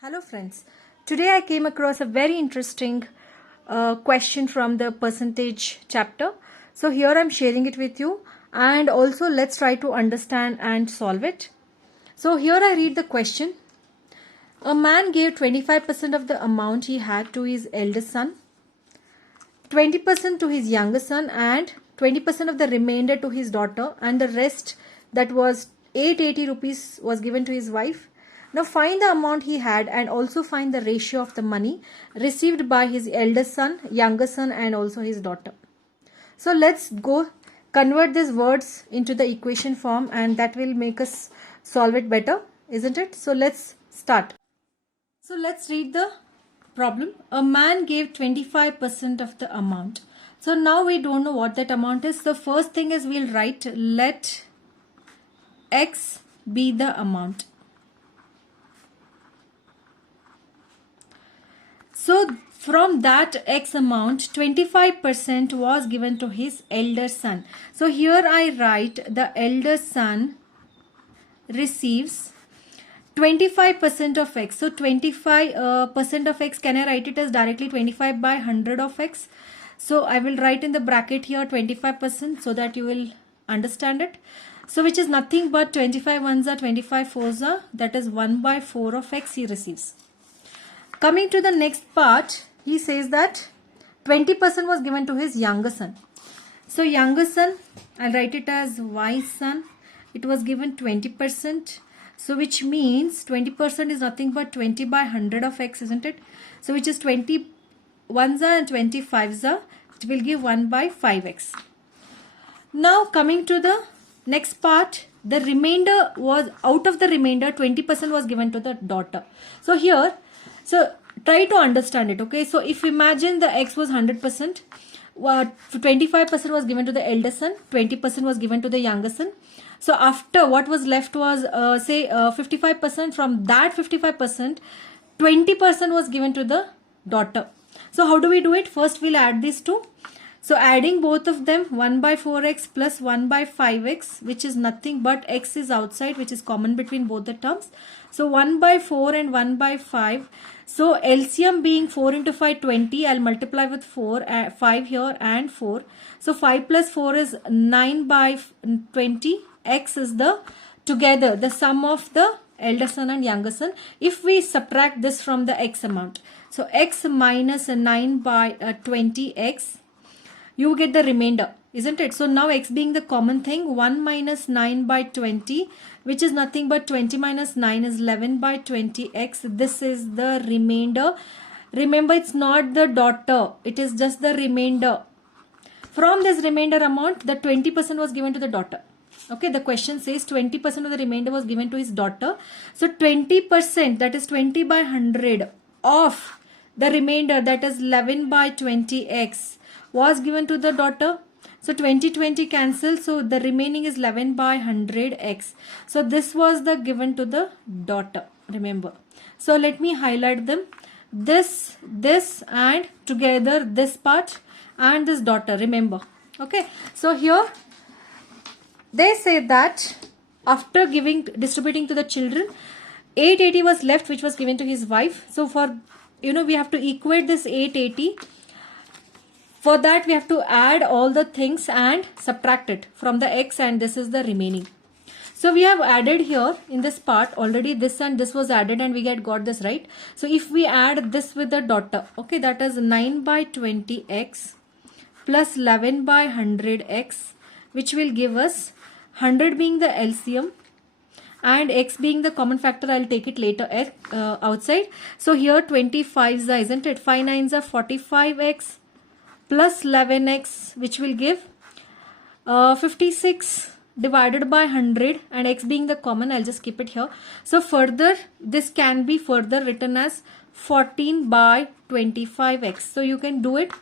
Hello friends, today I came across a very interesting question from the percentage chapter. So here I'm sharing it with you, and also let's try to understand and solve it. So here I read the question. A man gave 25% of the amount he had to his eldest son, 20% to his younger son, and 20% of the remainder to his daughter, and the rest, that was 880 rupees, was given to his wife. Now find the amount he had and also find the ratio of the money received by his eldest son, younger son, and also his daughter. So let's go convert these words into the equation form, and that will make us solve it better, isn't it? So let's start. So let's read the problem. A man gave 25% of the amount. So now we don't know what that amount is. The first thing is we'll write let X be the amount. So from that X amount, 25% was given to his elder son. So here I write the elder son receives 25% of X. So 25% of X, can I write it as directly 25 by 100 of X? So I will write in the bracket here 25% so that you will understand it. So which is nothing but 25 ones are 25 fours are, that is 1 by 4 of X he receives. Coming to the next part, he says that 20% was given to his younger son. So younger son, I'll write it as Y son. It was given 20%. So which means 20% is nothing but 20 by 100 of X, isn't it? So which is 20 ones are and 25s are. It will give 1 by 5X. Now coming to the next part, the remainder was, out of the remainder, 20% was given to the daughter. So here, so try to understand it, okay? So if imagine the X was 100%, 25% was given to the elder son, 20% was given to the younger son. So after, what was left was say 55%. From that 55%, 20% was given to the daughter. So how do we do it? First we'll add these two. So adding both of them, 1 by 4X plus 1 by 5X, which is nothing but X is outside, which is common between both the terms. So 1 by 4 and 1 by 5. So LCM being 4 into 5, 20. I'll multiply with 4, 5 here and 4. So 5 plus 4 is 9 by 20. X is the together the sum of the elder son and younger son. If we subtract this from the X amount, so X minus 9 by 20X, you get the remainder, isn't it? So now X being the common thing, 1 minus 9 by 20, which is nothing but 20 minus 9 is 11 by 20X. This is the remainder. Remember, it's not the daughter, it is just the remainder. From this remainder amount, the 20% was given to the daughter. Okay, the question says 20% of the remainder was given to his daughter. So 20%, that is 20 by 100 of the remainder, that is 11 by 20X, was given to the daughter. So 20 cancel, so the remaining is 11 by 100X. So this was the given to the daughter, remember. So let me highlight them. This and together this part and this daughter, remember. Okay, so here they say that after distributing to the children, 880 was left, which was given to his wife. So for, we have to equate this 880. For that we have to add all the things and subtract it from the X, and this is the remaining. So we have added here in this part already, this and this was added and we got this, right? So if we add this with the daughter, okay, that is 9 by 20X plus 11 by 100X, which will give us 100 being the LCM and X being the common factor. I'll take it later outside. So here 25s are, isn't it? 5 9s are 45X plus 11X, which will give 56 divided by 100, and X being the common, I'll just keep it here. So further, this can be further written as 14 by 25X. So you can do it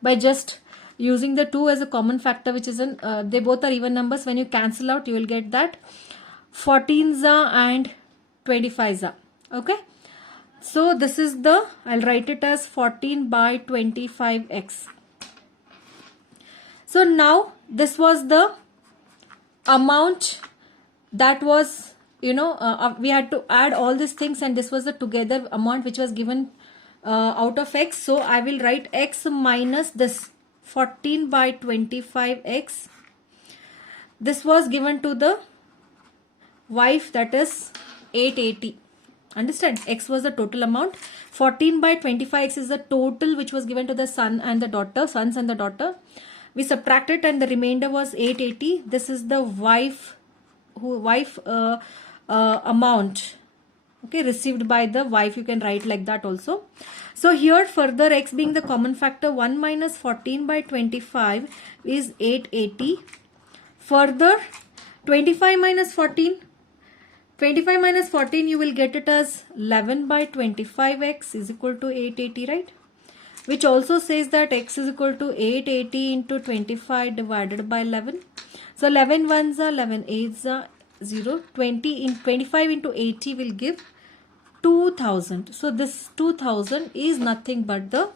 by just using the 2 as a common factor, which is they both are even numbers. When you cancel out, you will get that 14s and 25s. Okay. So this is the, I'll write it as 14 by 25X. So now this was the amount that was we had to add all these things, and this was the together amount which was given out of x. So I will write x minus this 14 by 25x. This was given to the wife, that is 880. Understand? X was the total amount. 14 by 25x is the total which was given to the son and the daughter, sons and the daughter. We subtracted and the remainder was 880. This is the wife amount, okay, received by the wife. You can write like that also. So here further, x being the common factor, 1 minus 14 by 25 is 880. Further, 25 minus 14, 25 minus 14, you will get it as 11 by 25x is equal to 880, right? Which also says that x is equal to 880 into 25 divided by 11. So 11 ones are 11 eights are 0. 25 into 80 will give 2000. So this 2000 is nothing but the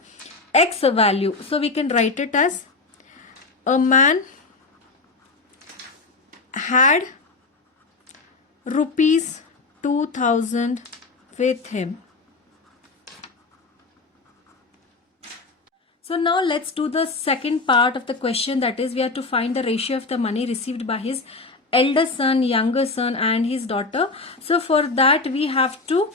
x value. So we can write it as a man had rupees 2000 with him. So now let's do the second part of the question, that is we have to find the ratio of the money received by his elder son, younger son and his daughter. So for that we have to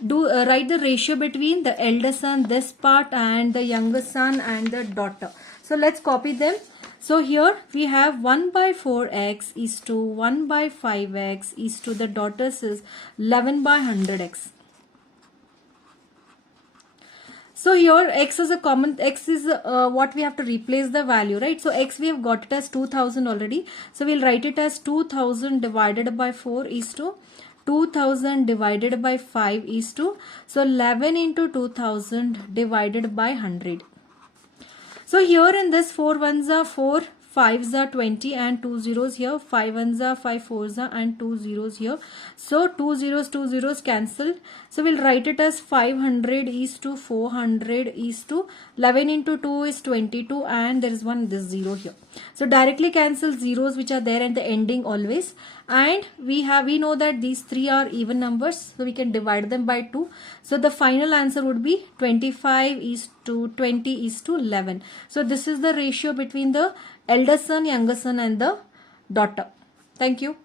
write the ratio between the elder son, this part, and the younger son and the daughter. So let's copy them. So here we have 1 by 4x is to 1 by 5x is to the daughters is 11 by 100x. So here x is a common, x is what we have to replace the value, right? So x we have got it as 2000 already. So we'll write it as 2000 divided by 4 is to 2000 divided by 5 is to, so 11 into 2000 divided by 100. So here in this 4 ones are 4, 5s are 20 and 2 zeros here, 5 ones are 5 4s are and 2 zeros here. So 2 zeros cancelled. So we'll write it as 500 is to 400 is to 11 into 2 is 22 and there is this 0 here. So directly cancel zeros which are there and the ending always, and we know that these three are even numbers, so we can divide them by 2. So the final answer would be 25 is to 20 is to 11. So this is the ratio between the elder son, younger son and the daughter. Thank you.